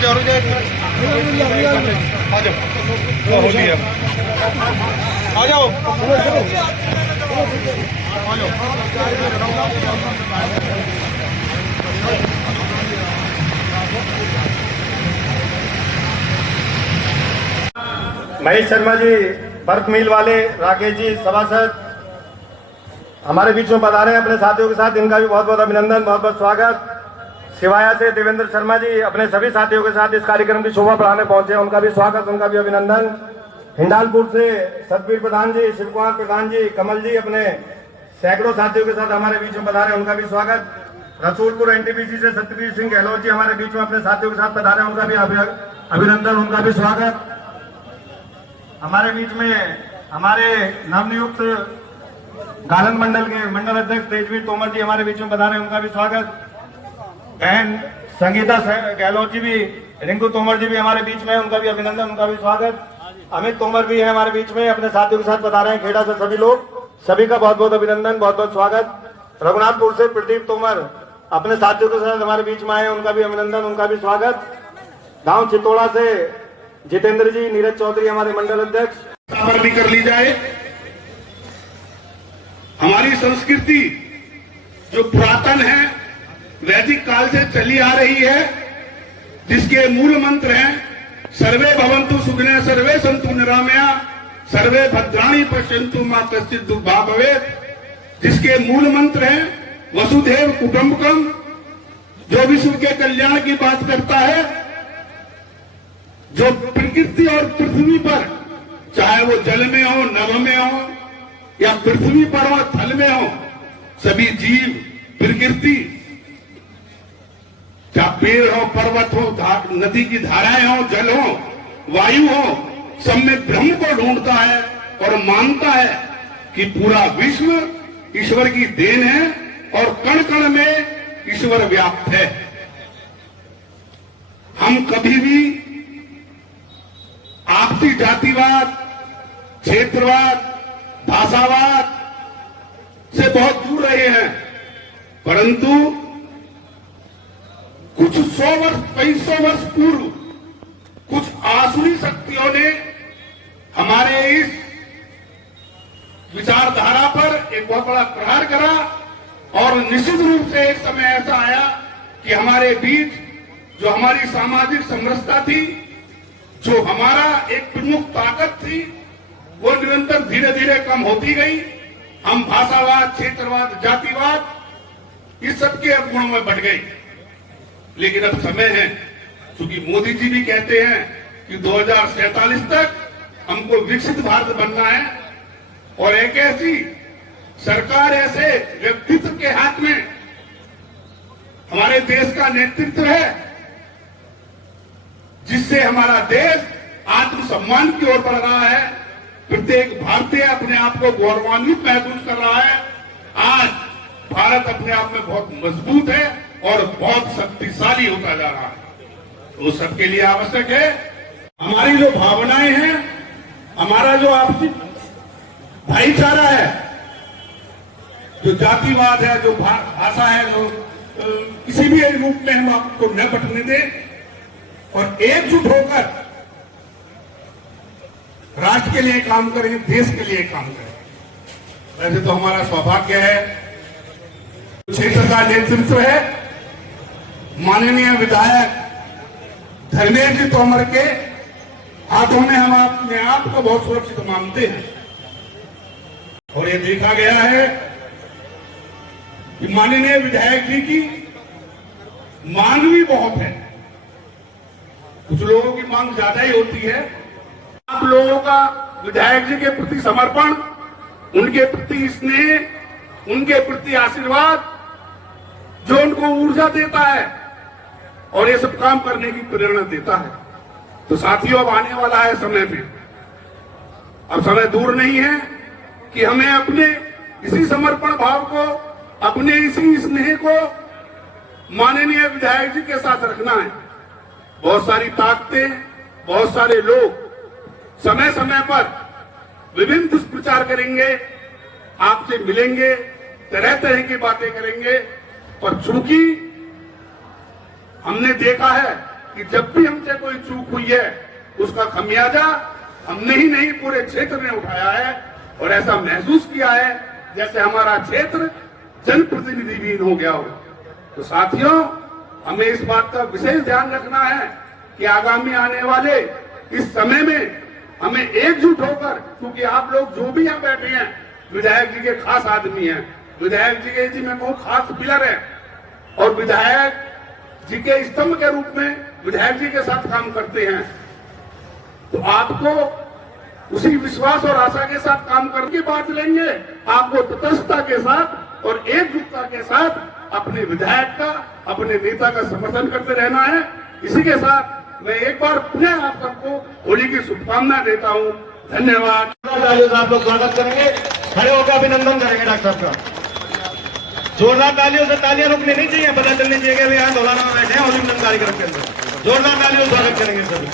जाओ आ जाओ आ जाओ। महेश शर्मा जी, बर्फ मिल वाले, राकेश जी सभासद हमारे बीच में पधारे हैं अपने साथियों के साथ, इनका भी बहुत बहुत अभिनंदन, बहुत बहुत स्वागत। सिवाया से देवेंद्र शर्मा जी अपने सभी साथियों के साथ इस कार्यक्रम की शोभा बढ़ाने पहुंचे, उनका भी स्वागत, उनका भी अभिनंदन। हिंडालपुर से सतबीर प्रधान जी, शिव कुमार प्रधान जी, कमल जी अपने सैकड़ों साथियों के साथ हमारे बीच में पधारे, उनका भी स्वागत। रसूलपुर एनटीपीसी से सत्यवीर सिंह गहलोत जी हमारे बीच में अपने साथियों के साथ पधारे, उनका भी अभिनंदन, उनका भी स्वागत। हमारे बीच में हमारे नवनियुक्त गालन मंडल के मंडल अध्यक्ष तेजवीर तोमर जी हमारे बीच में पधारे, उनका भी स्वागत। बहन संगीता गहलोत जी भी, रिंकू तोमर जी भी हमारे बीच में, उनका भी अभिनंदन, उनका भी स्वागत। अमित तोमर भी है हमारे बीच में, अपने साथियों के साथ पधारे हैं खेड़ा से सभी लोग, सभी का बहुत बहुत अभिनंदन, बहुत बहुत स्वागत। रघुनाथपुर से प्रदीप तोमर अपने साथियों के साथ हमारे बीच में आए, उनका भी अभिनंदन, उनका भी स्वागत। गांव चितौड़ा से जितेंद्र जी, नीरज चौधरी हमारे मंडल अध्यक्ष। भी कर ली जाए। हमारी संस्कृति जो पुरातन है, वैदिक काल से चली आ रही है, जिसके मूल मंत्र हैं सर्वे भवन्तु सुखिनः, सर्वे सन्तु निरामया, सर्वे भद्राणि पश्यन्तु मा कश्चित् दुर्भाग् भवेत्, जिसके मूल मंत्र हैं वसुधैव कुटुम्बकम, जो विश्व के कल्याण की बात करता है, जो प्रकृति और पृथ्वी पर, चाहे वो जल में हो, नभ में हो, या पृथ्वी पर हो, थल में हो, सभी जीव, प्रकृति, चाहे पेड़ हो, पर्वत हो, नदी की धाराएं हो, जल हो, वायु हो, सब में ब्रह्म को ढूंढता है और मानता है कि पूरा विश्व ईश्वर की देन है और कण कण में ईश्वर व्याप्त है। हम कभी भी आपसी जातिवाद, क्षेत्रवाद, भाषावाद से बहुत दूर रहे हैं, परंतु कुछ 100 वर्ष, 250 वर्ष पूर्व कुछ आसुरी शक्तियों ने हमारे इस विचारधारा पर एक बहुत बड़ा प्रहार करा, और निश्चित रूप से एक समय ऐसा आया कि हमारे बीच जो हमारी सामाजिक समरसता थी, जो हमारा एक प्रमुख ताकत थी, वो निरंतर धीरे धीरे कम होती गई। हम भाषावाद, क्षेत्रवाद, जातिवाद इस सब के अवगुणों में बढ़ गए। लेकिन अब समय है, क्योंकि मोदी जी भी कहते हैं कि 2047 तक हमको विकसित भारत बनना है, और एक ऐसी सरकार, ऐसे व्यक्तित्व के हाथ में हमारे देश का नेतृत्व है, जिससे हमारा देश आत्मसम्मान की ओर बढ़ रहा है। प्रत्येक भारतीय अपने आप को गौरवान्वित महसूस कर रहा है। आज भारत अपने आप में बहुत मजबूत है और बहुत शक्तिशाली होता जा रहा है। तो सबके लिए आवश्यक है हमारी जो भावनाएं हैं, हमारा जो आपसी भाईचारा है, जो जातिवाद है, जो भाषा है, जो किसी भी रूप में हम आपको न बटने दें और एकजुट होकर राष्ट्र के लिए काम करें, देश के लिए काम करें। वैसे तो हमारा सौभाग्य है, क्षेत्र का नेतृत्व है माननीय विधायक धर्मेंद्र जी तोमर के हाथों में। हम अपने आप को बहुत सुरक्षित मानते हैं, और ये देखा गया है कि माननीय विधायक जी की मांग भी बहुत है। कुछ लोगों की मांग ज्यादा ही होती है। आप लोगों का विधायक जी के प्रति समर्पण, उनके प्रति स्नेह, उनके प्रति आशीर्वाद, जो उनको ऊर्जा देता है और ये सब काम करने की प्रेरणा देता है। तो साथियों, अब आने वाला है समय पे, अब समय दूर नहीं है कि हमें अपने इसी समर्पण भाव को, अपने इसी स्नेह को माननीय विधायक जी के साथ रखना है। बहुत सारी ताकतें, बहुत सारे लोग समय समय पर विभिन्न दुष्प्रचार करेंगे, आपसे मिलेंगे, तरह तरह की बातें करेंगे, पर चूंकि हमने देखा है कि जब भी हमसे कोई चूक हुई है उसका खमियाजा हमने ही नहीं पूरे क्षेत्र ने उठाया है और ऐसा महसूस किया है जैसे हमारा क्षेत्र जनप्रतिनिधिहीन हो गया हो। तो साथियों, हमें इस बात का विशेष ध्यान रखना है कि आगामी आने वाले इस समय में हमें एकजुट होकर, क्योंकि आप लोग जो भी यहाँ बैठे हैं विधायक जी के खास आदमी हैं, विधायक जी के जी में बहुत खास पिलर है और विधायक जी के स्तंभ के रूप में विधायक जी के साथ काम करते हैं। तो आपको उसी विश्वास और आशा के साथ काम करने की बात लेंगे। आपको तटस्थता के साथ और एकजुटता के साथ अपने विधायक का, अपने नेता का समर्थन करते रहना है। इसी के साथ मैं एक बार पुनः आप सबको होली की शुभकामनाएं देता हूं। धन्यवाद। आप लोग स्वागत करेंगे, खड़े होकर अभिनंदन करेंगे डॉक्टर साहब का। जोरदार तालियों से, तालियां रुकनी नहीं चाहिए, पता चलनी चाहिए कि यहाँ धौलाना में बैठे हैं होली मिलन कार्यक्रम के अंदर। जोरदार तालियों से स्वागत करेंगे सभी।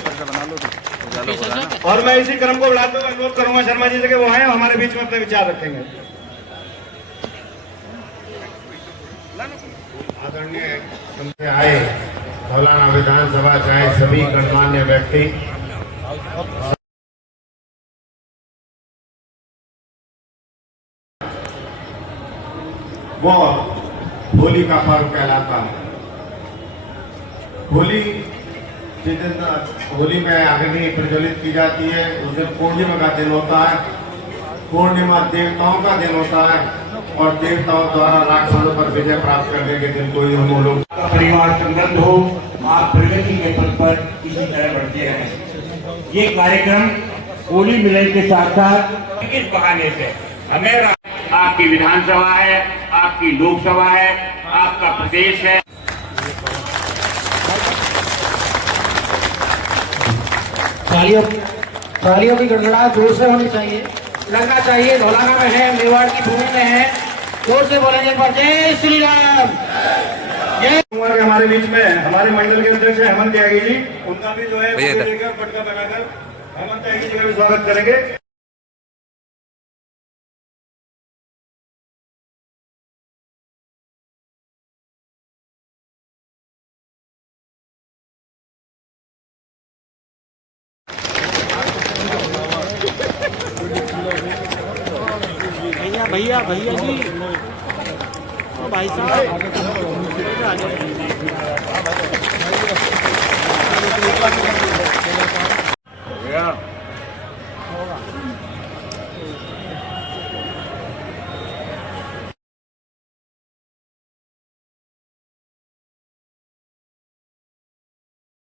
और मैं इसी क्रम को बढ़ाते हुए अनुरोध करूंगा शर्मा जी से कि वो आए हमारे बीच में अपने विचार रखेंगे। आदरणीय आए धौलाना विधानसभा से आए सभी गणमान्य व्यक्ति, वो होली का पर्व कहलाता है। होली जिस दिन होली में अग्नि प्रज्वलित की जाती है उस दिन पूर्णिमा का दिन होता है। पूर्णिमा देवताओं का दिन होता है और देवताओं द्वारा राक्षसों पर विजय प्राप्त करने के दिन कोई हम लोग परिवार संबंध हो, आप प्रगति के पथ पर इसी तरह बढ़ते रहें। ये कार्यक्रम होली मिलन के साथ साथ इस बहाने से हमें आपकी विधानसभा है, आपकी लोकसभा है, आपका प्रदेश है। तालियों की गड़गड़ाहट जोर से होनी चाहिए, लगना चाहिए धौलाना में है, मेवाड़ की भूमि में है। जोर से बोलेंगे पर जय श्री राम। हमारे बीच में हमारे मंडल के अध्यक्ष हेमंत त्यागी जी, उनका भी जो है लेकर पटका बनाकर हेमंत त्यागी जी का भी स्वागत करेंगे। भैया भैया जी, ओ भाई साहब